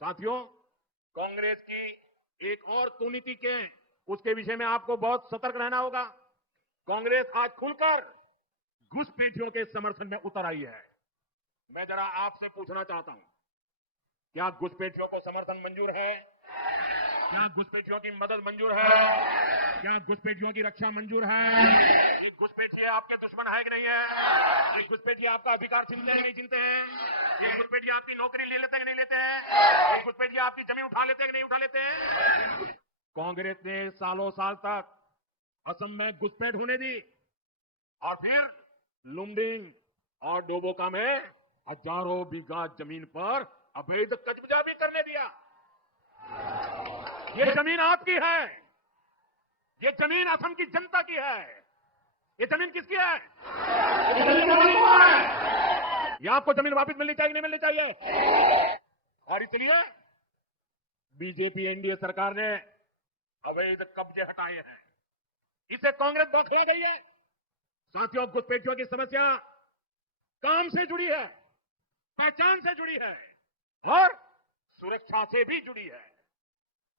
साथियों, कांग्रेस की एक और कुनीति के उसके विषय में आपको बहुत सतर्क रहना होगा। कांग्रेस आज खुलकर घुसपैठियों के समर्थन में उतर आई है। मैं जरा आपसे पूछना चाहता हूं, क्या घुसपैठियों को समर्थन मंजूर है? क्या घुसपैठियों की मदद मंजूर है? क्या घुसपैठियों की रक्षा मंजूर है? ये घुसपैठिए आपके दुश्मन है कि नहीं है? ये घुसपैठिए आपका अधिकार छीनते हैं कि नहीं छीनते हैं? ये घुसपैठिए आपकी नौकरी ले लेते हैं कि नहीं लेते हैं? ये घुसपैठिए आपकी जमीन उठा लेते हैं कि नहीं उठा लेते हैं? कांग्रेस ने सालों साल तक असम में घुसपैठ होने दी और फिर लुम्बिनी और डोबोका में हजारों बीघा जमीन पर अवैध कब्जा भी करने दिया। ये जमीन आपकी है, ये जमीन असम की जनता की है। ये जमीन किसकी है? ये जमीन हमारी है। ये आपको जमीन वापस मिलनी चाहिए, नहीं मिलनी चाहिए? और इसलिए बीजेपी एनडीए सरकार ने अवैध कब्जे हटाए हैं। इसे कांग्रेस बौखला गई है। साथियों, घुसपैठियों की समस्या काम से जुड़ी है, पहचान से जुड़ी है और सुरक्षा से भी जुड़ी है।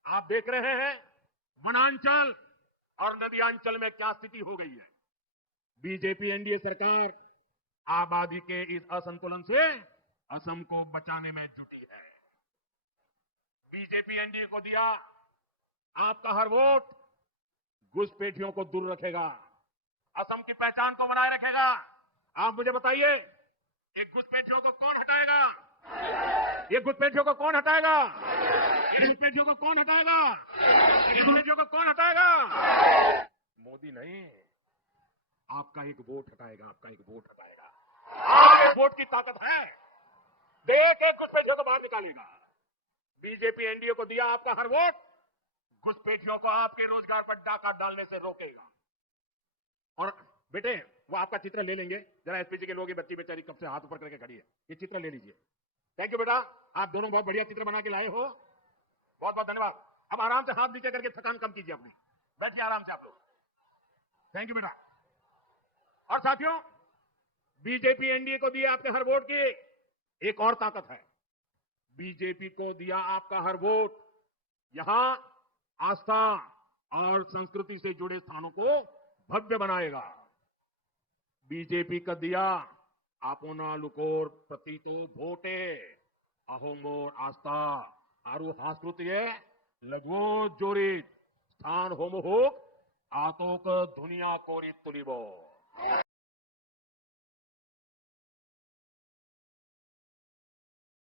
आप देख रहे हैं वनांचल और नदियांचल में क्या स्थिति हो गई है। बीजेपी एनडीए सरकार आबादी के इस असंतुलन से असम को बचाने में जुटी है। बीजेपी एनडीए को दिया आपका हर वोट घुसपैठियों को दूर रखेगा, असम की पहचान को बनाए रखेगा। आप मुझे बताइए, एक घुसपैठियों को कौन हटाएगा? ये घुसपैठियों को कौन हटाएगा? ये घुसपैठियों को कौन हटाएगा? ये घुसपैठियों को कौन हटाएगा? मोदी नहीं, आपका एक वोट हटाएगा, आपका एक वोट हटाएगा। आपके वोट की ताकत है, देख एक घुसपैठियों को बाहर निकालेगा। बीजेपी एनडीए को दिया आपका हर वोट घुसपैठियों को आपके रोजगार पर डाका डालने से रोकेगा। और बेटे, वो आपका चित्र ले लेंगे जरा। एसपीजी के लोग, ये बच्ची बेचारी कब से हाथ ऊपर करके खड़ी है, ये चित्र ले लीजिए। थैंक यू बेटा, आप दोनों बहुत बढ़िया चित्र बना के लाए हो, बहुत बहुत धन्यवाद। अब आराम से हाथ नीचे करके थकान कम कीजिए अपनी, बैठिए आराम से आप लोग। थैंक यू बेटा। और साथियों, बीजेपी एनडीए को दिया आपके हर वोट की एक और ताकत है। बीजेपी को दिया आपका हर वोट यहां आस्था और संस्कृति से जुड़े स्थानों को भव्य बनाएगा। बीजेपी का दिया आपना लुकोर प्रतीतो भोटे अहो मोर आस्था आरु हास्कृतिये लघु जोरित स्थान होम होक आतोक दुनिया कोरी तुलिबो।